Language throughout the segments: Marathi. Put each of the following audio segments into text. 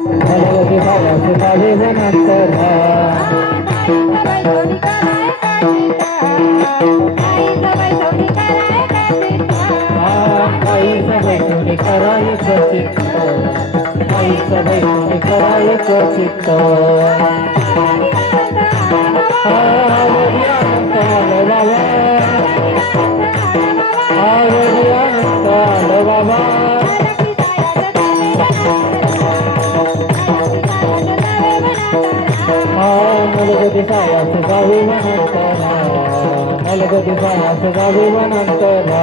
नलगती सायास गावे वनांतरा आईचं बैठोडी करायचं चित्त आईचं बैठोडी करायचं चित्त आवडी अनंत आलं बाबा आवडी अनंत आलं बाबा नलगती सायास गावे वनांतरा नलगती सायास गावे वनांतरा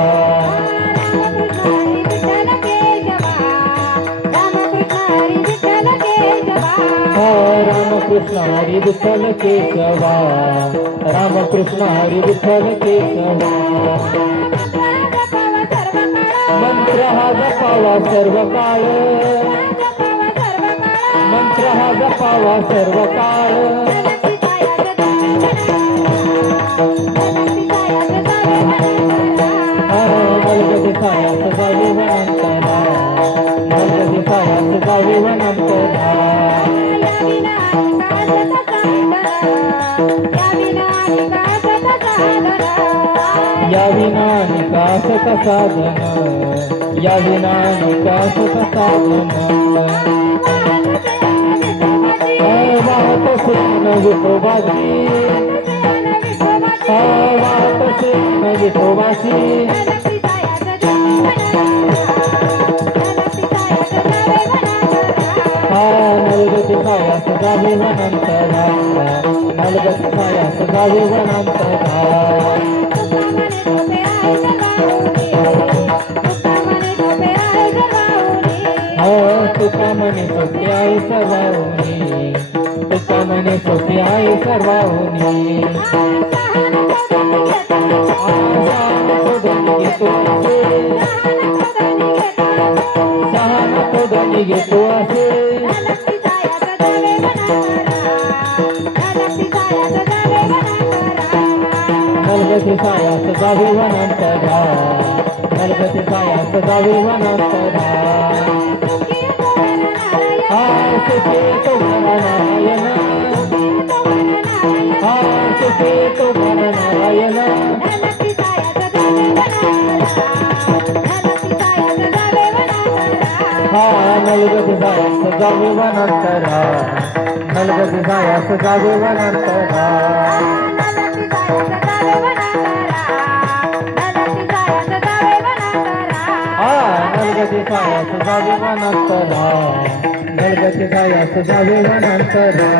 रामकृष्ण हरी विठ्ठल केशवा रामकृष्ण हरी विठ्ठल केशवा मंत्र हा जपावा सर्व काळ मंत्र हा जपावा सर्व काळ नलगती सायास गावे वनांतरा नलगती सायास गावे वनांतरा या विना निकासक साधन या विना निकासक साधन वाहत सिंह विठोबाची वाहत सिंह विठोबाची नलगती सायास गावे वनांतरा नलगती सायास गावे वनांतरा तुका म्हणे सोपी आहे सर्वाहुनी तुका म्हणे सोपी आहे सर्वाहुनी सहान कोदणी घेतो असे नलगती सायास गावे वनांतरा नलगती सायास गावे वनांतरा सुखे तो नारायण सुखे तो नारायण नलगती सायास गावे वनांतरा नलगती सायास गावे वनांतरा नलगती सायास गावे वनांतरा नलगती सायास गावे वनांतरा